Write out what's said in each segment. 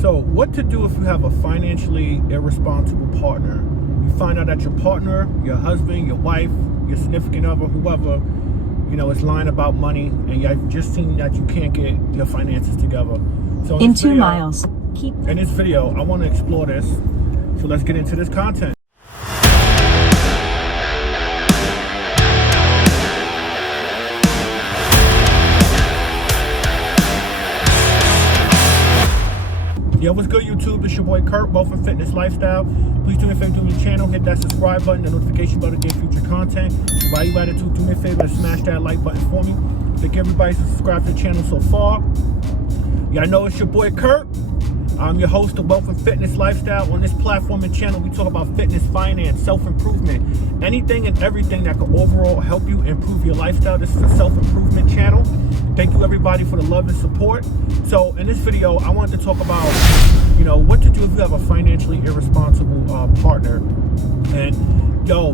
So what to do if you have a financially irresponsible partner? You find out that your partner, your husband, your wife, your significant other, whoever, is lying about money, and you've just seen that you can't get your finances together. So in 2 miles, in this video, I want to explore this. So let's get into this content. Yo, what's good, YouTube? It's your boy Kurt, Wealth and Fitness Lifestyle. Please do me a favor, do me the channel, hit that subscribe button, the notification button to get future content. While you at it too, do me a favor and smash that like button for me. Thank everybody who's subscribed to the channel so far. Y'all know it's your boy Kurt. I'm your host of Wealth and Fitness Lifestyle. On this platform and channel, we talk about fitness, finance, self-improvement, anything and everything that can overall help you improve your lifestyle. This is a self-improvement channel. Thank you everybody for the love and support. So in this video, I wanted to talk about, what to do if you have a financially irresponsible partner. And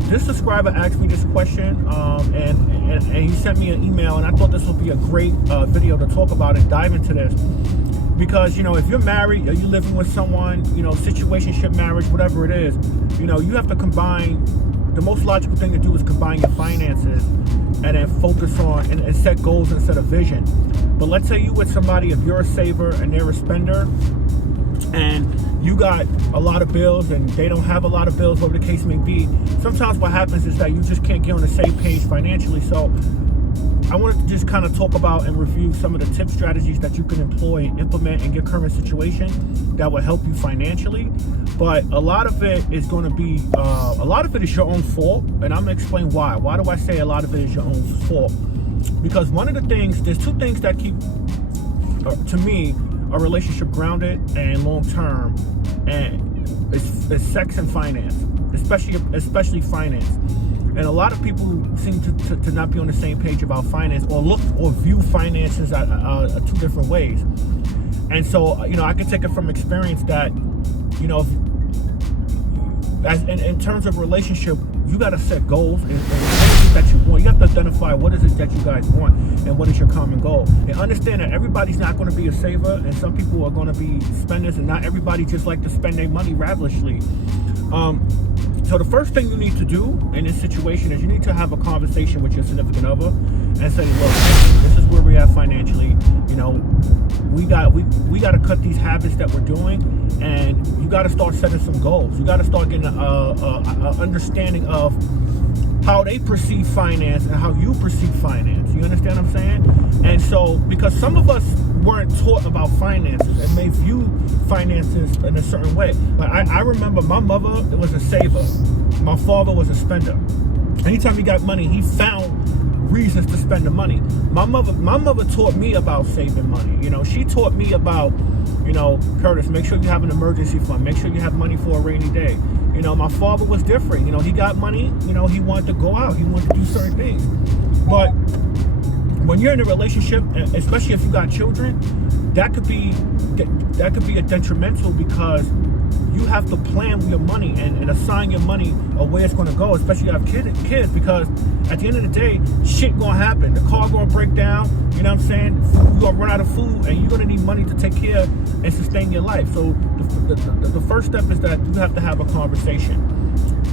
this subscriber asked me this question, and he sent me an email, and I thought this would be a great video to talk about and dive into this. Because, if you're married or you're living with someone, situationship, marriage, whatever it is, you have to combine. The most logical thing to do is combine your finances and then focus on and set goals instead of vision. But let's say you with somebody, if you're a saver and they're a spender, and you got a lot of bills and they don't have a lot of bills, whatever the case may be, sometimes what happens is that you just can't get on the same page financially. So I wanted to just kind of talk about and review some of the tip strategies that you can employ and implement in your current situation that will help you financially. But a lot of it is going to be, a lot of it is your own fault. And I'm going to explain why. Why do I say a lot of it is your own fault? Because one of the things, there's two things that keep, to me, a relationship grounded and long-term, and it's sex and finance, especially finance. And a lot of people seem to not be on the same page about finance, or look or view finances two different ways. And so, I can take it from experience that, in terms of relationship, you got to set goals and that you want. You have to identify what is it that you guys want and what is your common goal. And understand that everybody's not going to be a saver, and some people are going to be spenders, and not everybody just like to spend their money lavishly. So the first thing you need to do in this situation is you need to have a conversation with your significant other and say, look, this is where we're at financially. We got to cut these habits that we're doing, and you got to start setting some goals. You got to start getting a understanding of how they perceive finance and how you perceive finance. You understand what I'm saying? And so, because some of us weren't taught about finances and may view finances in a certain way. Like I remember my mother was a saver. My father was a spender. Anytime he got money, he found reasons to spend the money. My mother taught me about saving money. She taught me about, Curtis, make sure you have an emergency fund. Make sure you have money for a rainy day. My father was different. He got money. He wanted to go out. He wanted to do certain things. But when you're in a relationship, especially if you got children, that could be a detrimental, because you have to plan your money and assign your money or where it's going to go, especially if you have kids, because at the end of the day, shit going to happen. The car going to break down, you know what I'm saying? You're going to run out of food, and you're going to need money to take care and sustain your life. So the first step is that you have to have a conversation.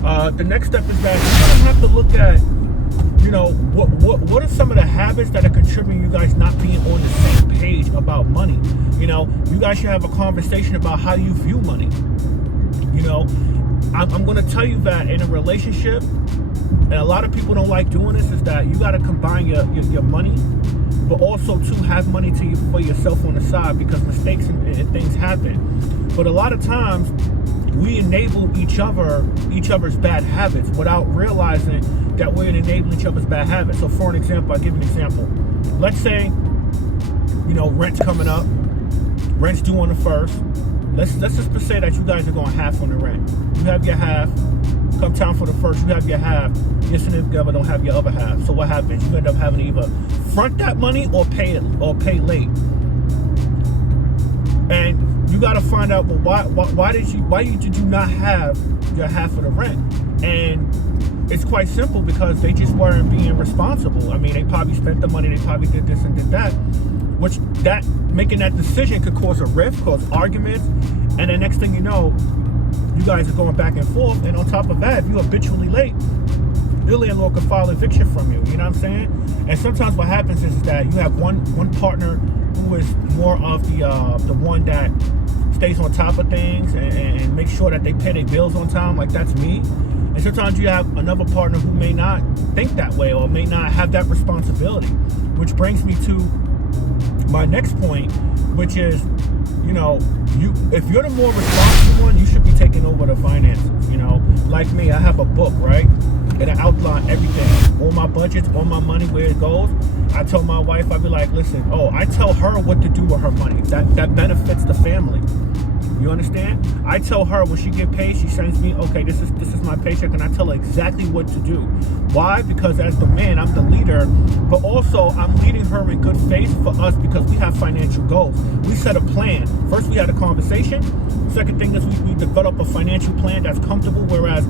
The next step is that you're going to have to look at, what are some of the habits that are contributing you guys not being on the same page about money? You guys should have a conversation about how you view money. I'm going to tell you that in a relationship, and a lot of people don't like doing this, is that you got to combine your money, but also to have money for yourself on the side, because mistakes and things happen. But a lot of times we enable each other's bad habits without realizing that we're enabling each other's bad habits. So for an example, I'll give you an example. Let's say, rent's coming up, rent's due on the 1st. Let's just say that you guys are going half on the rent. You have your half. Come time for the 1st, you have your half. Your significant other don't have your other half. So what happens? You end up having to either front that money or pay late. And you got to find out, well, why did you not have your half of the rent? And it's quite simple, because they just weren't being responsible. I mean, they probably spent the money, they probably did this and did that, which that making that decision could cause a rift, cause arguments, and the next thing you know, you guys are going back and forth. And on top of that, if you're habitually late, your landlord could file eviction from you. You know what I'm saying? And sometimes what happens is that you have one partner who is more of the one that stays on top of things and make sure that they pay their bills on time. Like, that's me. And sometimes you have another partner who may not think that way or may not have that responsibility, which brings me to my next point, which is, if you're the more responsible one, you should be taking over the finances. Like me, I have a book, right? And I outline everything, all my budgets, all my money, where it goes. I tell my wife, I be like, listen, I tell her what to do with her money. That benefits the family. You understand? I tell her when she get paid, she sends me, okay, this is my paycheck, and I tell her exactly what to do. Why? Because as the man, I'm the leader, but also I'm leading her in good faith for us because we have financial goals. We set a plan. First, we had a conversation. Second thing is we develop a financial plan that's comfortable, whereas,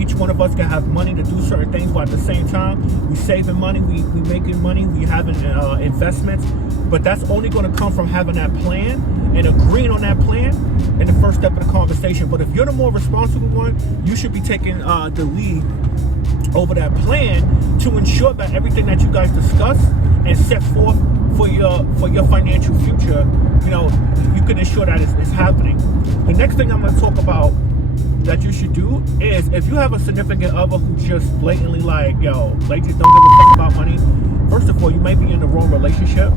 each one of us can have money to do certain things, but at the same time, we saving money, we making money, we having investments. But that's only going to come from having that plan and agreeing on that plan in the first step of the conversation. But if you're the more responsible one, you should be taking the lead over that plan to ensure that everything that you guys discuss and set forth for your financial future, you can ensure that it's happening. The next thing I'm going to talk about that you should do is, if you have a significant other who just blatantly they just don't give a fuck about money, first of all, you might be in the wrong relationship.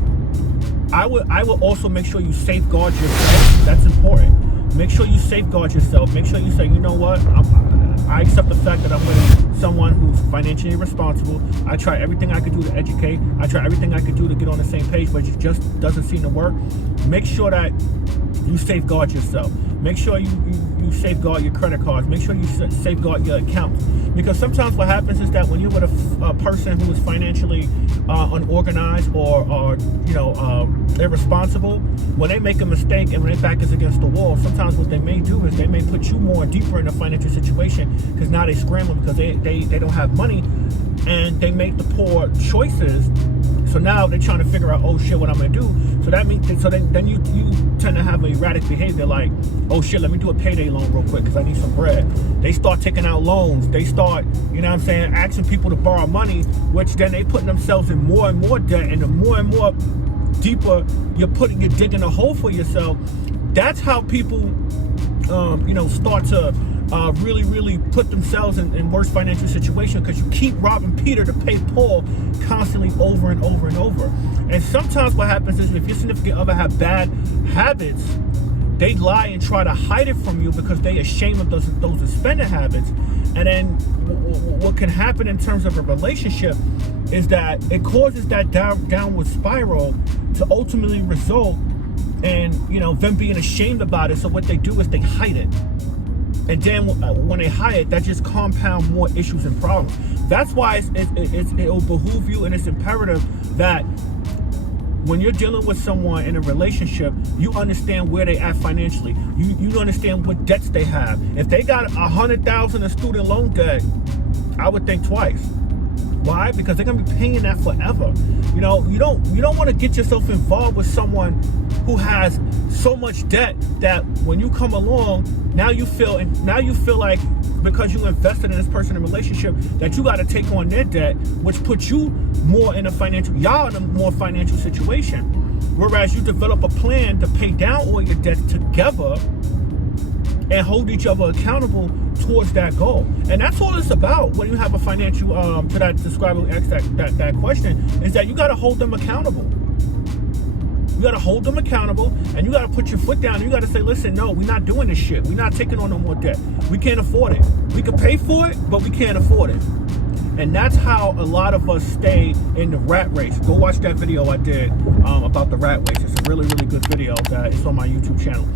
I would also make sure you safeguard yourself. That's important. Make sure you safeguard yourself. Make sure you say, you know what, I accept the fact that I'm with someone who's financially responsible. I try everything I could do to educate. I try everything I could do to get on the same page, but it just doesn't seem to work. Make sure that you safeguard yourself. Make sure you safeguard your credit cards. Make sure you safeguard your accounts. Because sometimes what happens is that when you're with a person who is financially unorganized or irresponsible, when they make a mistake and when their back is against the wall, sometimes what they may do is they may put you more deeper in a financial situation because now they scrambling because they don't have money and they make the poor choices. So now they're trying to figure out, oh shit, what I'm gonna do. So that means, then you tend to have an erratic behavior, like, oh shit, let me do a payday loan real quick because I need some bread. They start taking out loans. They start, asking people to borrow money, which then they putting themselves in more and more debt, and the more and more deeper you're digging a hole for yourself. That's how people, start to really, really put themselves in worse financial situation, because you keep robbing Peter to pay Paul constantly over and over and over. And sometimes what happens is, if your significant other have bad habits, they lie and try to hide it from you because they're ashamed of those spending habits. And then what can happen in terms of a relationship is that it causes that downward spiral to ultimately result in them being ashamed about it. So what they do is they hide it. And then when they hide it, that just compound more issues and problems. That's why it'll behoove you, and it's imperative that when you're dealing with someone in a relationship, you understand where they at financially. You understand what debts they have. If they got $100,000 in student loan debt, I would think twice. Why? Because they're gonna be paying that forever. You don't want to get yourself involved with someone who has so much debt that when you come along, now you feel like, because you invested in this person in a relationship, that you got to take on their debt, which puts you more in y'all in a more financial situation. Whereas you develop a plan to pay down all your debts together and hold each other accountable towards that goal. And that's all it's about when you have a financial, to that subscriber who asked that question, is that you got to hold them accountable. You got to hold them accountable, and you got to put your foot down, and you got to say, listen, no, we're not doing this shit. We're not taking on no more debt. We can't afford it. We could pay for it, but we can't afford it. And that's how a lot of us stay in the rat race. Go watch that video I did about the rat race. It's a really, really good video that is on my YouTube channel.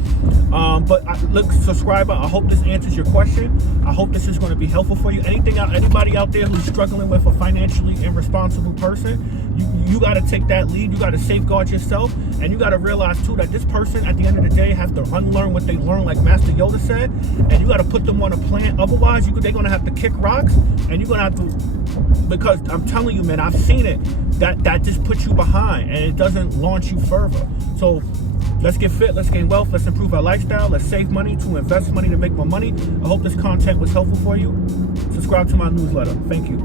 Look, subscriber, I hope this answers your question. I hope this is going to be helpful for you. Anybody out there who's struggling with a financially irresponsible person, You got to take that lead. You got to safeguard yourself, and you got to realize too that this person at the end of the day has to unlearn what they learned, like Master Yoda said, and you got to put them on a plan. Otherwise, they're gonna have to kick rocks, and you're gonna have to, because I'm telling you, man, I've seen it. That just puts you behind, and it doesn't launch you further. So let's get fit, let's gain wealth, let's improve our lifestyle, let's save money to invest money to make more money. I hope this content was helpful for you. Subscribe to my newsletter. Thank you.